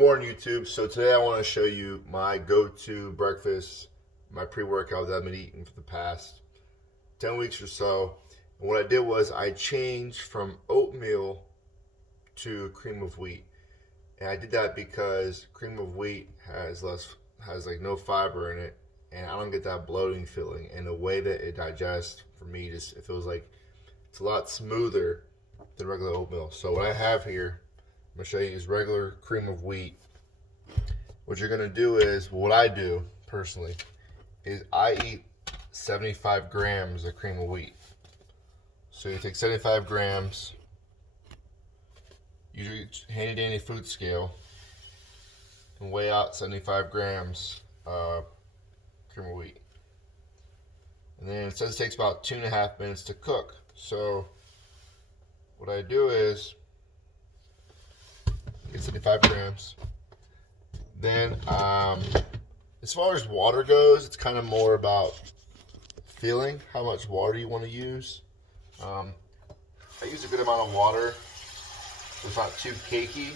Morning YouTube. So today I want to show you my go-to breakfast, my pre-workout that I've been eating for the past 10 weeks or so. And what I did was I changed from oatmeal to cream of wheat. And I did that because cream of wheat has like no fiber in it, and I don't get that bloating feeling. And the way that it digests for me, just it feels like it's a lot smoother than regular oatmeal. So what I have here, I'm gonna show you is regular cream of wheat. What you're gonna do is, what I do personally is I eat 75 grams of cream of wheat. So you take 75 grams, use your handy dandy food scale, and weigh out 75 grams cream of wheat. And then it says it takes about 2.5 minutes to cook. So what I do is get 75 grams. Then as far as water goes, it's kind of more about feeling how much water you want to use. I use a good amount of water. It's not too cakey.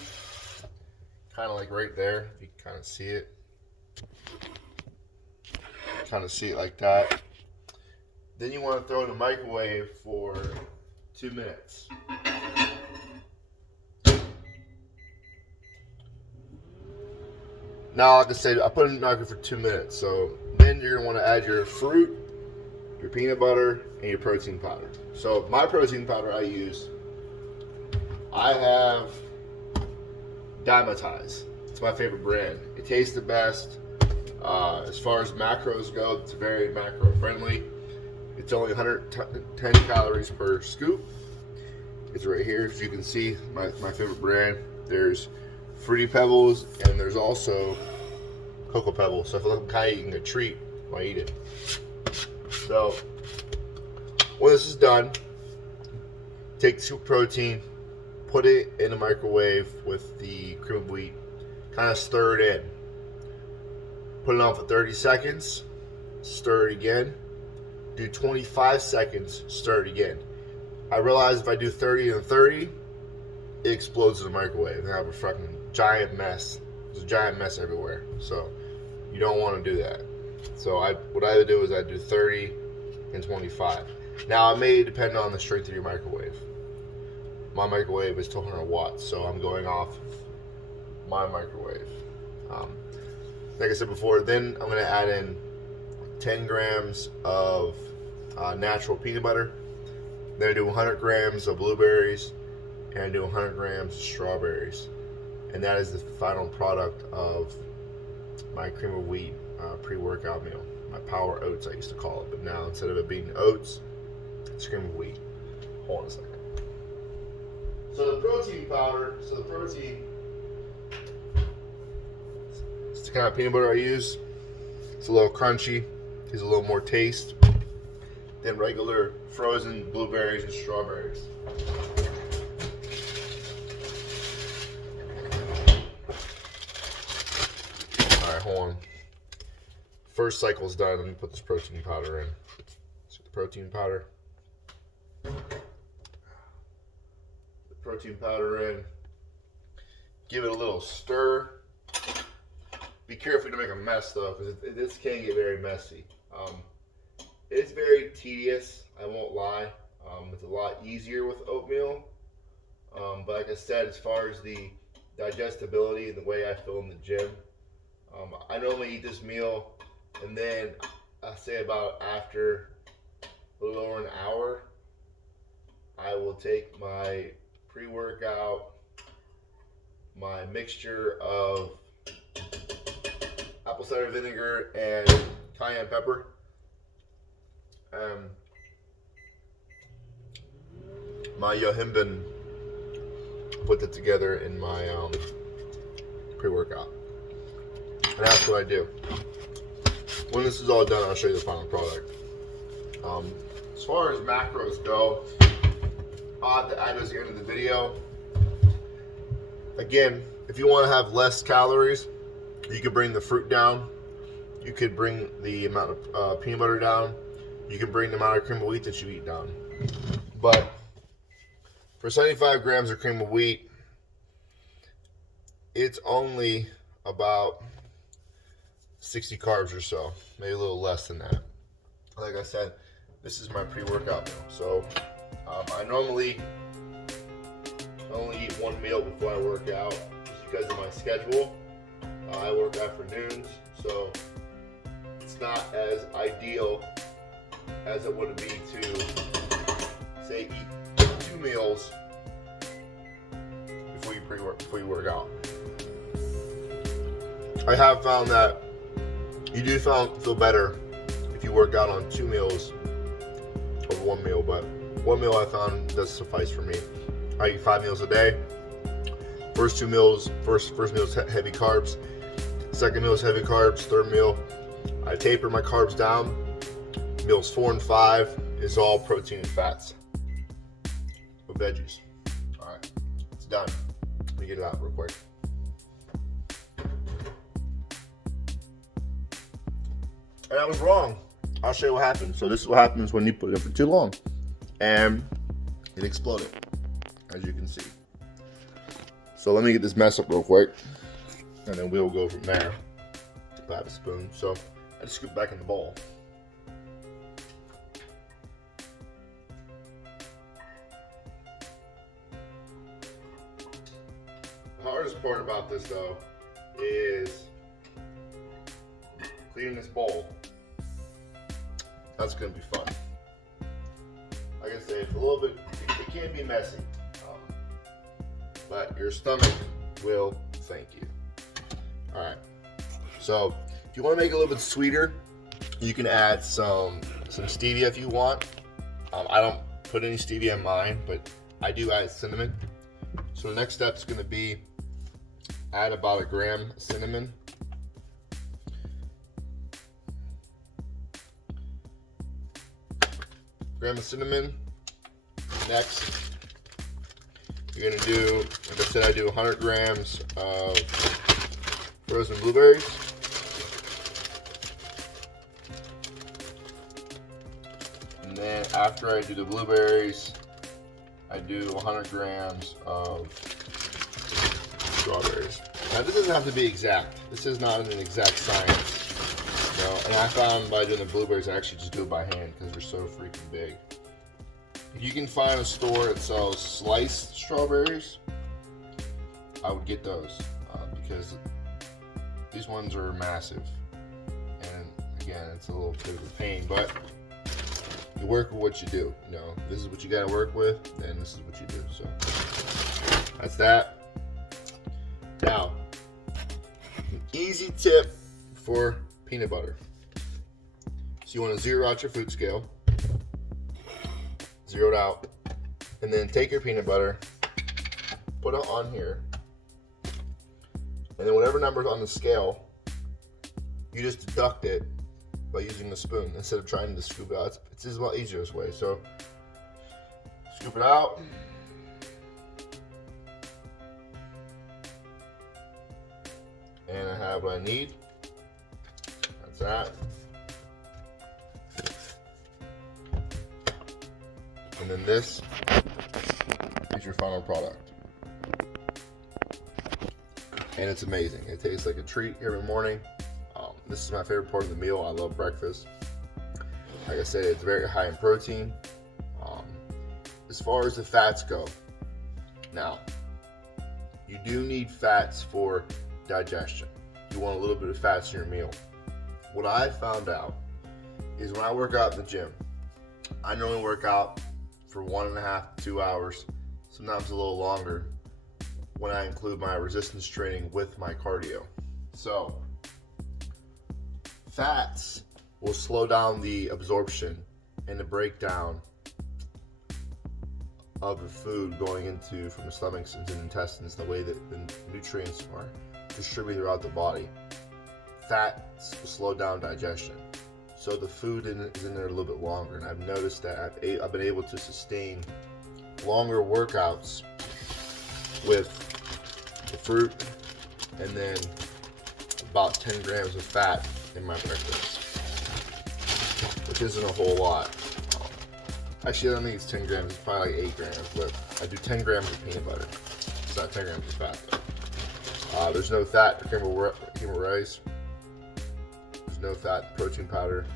Kind of like right there. You can kind of see it. Kind of see it like that. Then you want to throw it in the microwave for 2 minutes. Now, like I said, I put it in the microwave for 2 minutes. So then you're gonna want to add your fruit, your peanut butter, and your protein powder. So my protein powder I have Dimetize. It's my favorite brand. It tastes the best. As far as macros go, it's very macro friendly. It's only 110 calories per scoop. It's right here, as you can see, my favorite brand. There's Fruity Pebbles, and there's also Cocoa Pebbles. So I feel like I'm kind of eating a treat when I eat it. So when this is done, take the protein, put it in a microwave with the cream of wheat, kind of stir it in. Put it on for 30 seconds, stir it again, do 25 seconds, stir it again. I realize if I do 30 and 30, it explodes in the microwave and I have a fucking giant mess. There's a giant mess everywhere. So you don't want to do that. So what I do is I do 30 and 25. Now it may depend on the strength of your microwave. My microwave is 200 watts, so I'm going off of my microwave. Like I said before, then I'm going to add in 10 grams of natural peanut butter. Then I do 100 grams of blueberries, and I do 100 grams of strawberries. And that is the final product of my cream of wheat pre-workout meal. My Power Oats, I used to call it, but now instead of it being oats, it's cream of wheat. Hold on a second. So the protein powder, it's the kind of peanut butter I use. It's a little crunchy, gives a little more taste than regular frozen blueberries and strawberries. Alright, hold on. First cycle's done, let me put this protein powder in. So the protein powder. Protein powder in. Give it a little stir. Be careful to make a mess though, because this can get very messy. It's very tedious, I won't lie. It's a lot easier with oatmeal. But like I said, as far as the digestibility and the way I feel in the gym, I normally eat this meal, and then I say about after a little over an hour, I will take my pre-workout, my mixture of apple cider vinegar and cayenne pepper, my yohimbin, put that together in my pre-workout. And that's what I do. When this is all done, I'll show you the final product. As far as macros go, I'll have to add those at the end of the video. Again, if you want to have less calories, you could bring the fruit down. You could bring the amount of peanut butter down. You can bring the amount of cream of wheat that you eat down. But for 75 grams of cream of wheat, it's only about 60 carbs or so, maybe a little less than that. Like I said, this is my pre-workout meal. So I normally only eat one meal before I work out just because of my schedule. I work afternoons, so it's not as ideal as it would be to, say, eat 2 meals before you work out. I have found that you do feel better if you work out on 2 meals over 1 meal, but 1 meal I found does suffice for me. I eat 5 meals a day. First meal is heavy carbs. Second meal is heavy carbs. Third meal, I taper my carbs down. Meals 4 and 5 is all protein and fats with veggies. All right, it's done. Let me get it out real quick. And I was wrong. I'll show you what happened. So this is what happens when you put it in for too long. And it exploded, as you can see. So let me get this mess up real quick, and then we'll go from there. If I have a spoon. So I just scoop back in the bowl. The hardest part about this, though, is cleaning this bowl. That's gonna be fun. Like I say, it's a little bit, it can be messy, but your stomach will thank you. All right, so if you want to make it a little bit sweeter, you can add some stevia if you want. I don't put any stevia in mine, but I do add cinnamon. So the next step is going to be add about 1 gram of cinnamon. Gram of cinnamon. Next, you're gonna do, like I said, I do 100 grams of frozen blueberries. And then after I do the blueberries, I do 100 grams of strawberries. Now this doesn't have to be exact. This is not an exact science. You know, and I found by doing the blueberries, I actually just do it by hand because they're so freaking big. If you can find a store that sells sliced strawberries, I would get those because these ones are massive. And again, it's a little bit of a pain, but you work with what you do. You know, this is what you got to work with, and this is what you do. So that's that. Now, an easy tip for peanut butter. So you want to zero out your food scale. Zero it out, and then take your peanut butter, put it on here, and then whatever number's on the scale, you just deduct it by using the spoon instead of trying to scoop it out. It's a lot easier this way. So scoop it out, and I have what I need. That's that. And then this is your final product. And it's amazing. It tastes like a treat every morning. This is my favorite part of the meal. I love breakfast. Like I said, it's very high in protein. As far as the fats go, now, you do need fats for digestion. You want a little bit of fats in your meal. What I found out is when I work out in the gym, I normally work out for 1.5 to 2 hours, sometimes a little longer when I include my resistance training with my cardio. So fats will slow down the absorption and the breakdown of the food going into from the stomach into the intestines, the way that the nutrients are distributed throughout the body. Fats will slow down digestion. So the food is in there a little bit longer, and I've noticed that I've been able to sustain longer workouts with the fruit and then about 10 grams of fat in my breakfast, which isn't a whole lot. Actually, I don't think it's 10 grams, it's probably like 8 grams, but I do 10 grams of peanut butter. It's not 10 grams of fat though. There's no fat in cream of rice. There's no fat in protein powder,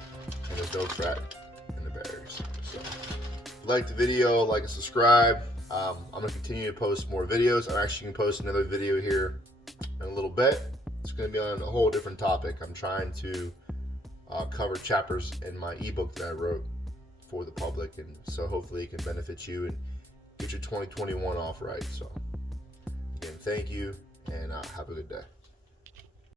and there's no fat in the berries. So, if you like the video, like and subscribe. I'm gonna continue to post more videos. I'm actually gonna post another video here in a little bit. It's gonna be on a whole different topic. I'm trying to cover chapters in my ebook that I wrote for the public, and so hopefully it can benefit you and get your 2021 off right. So again, thank you, and have a good day.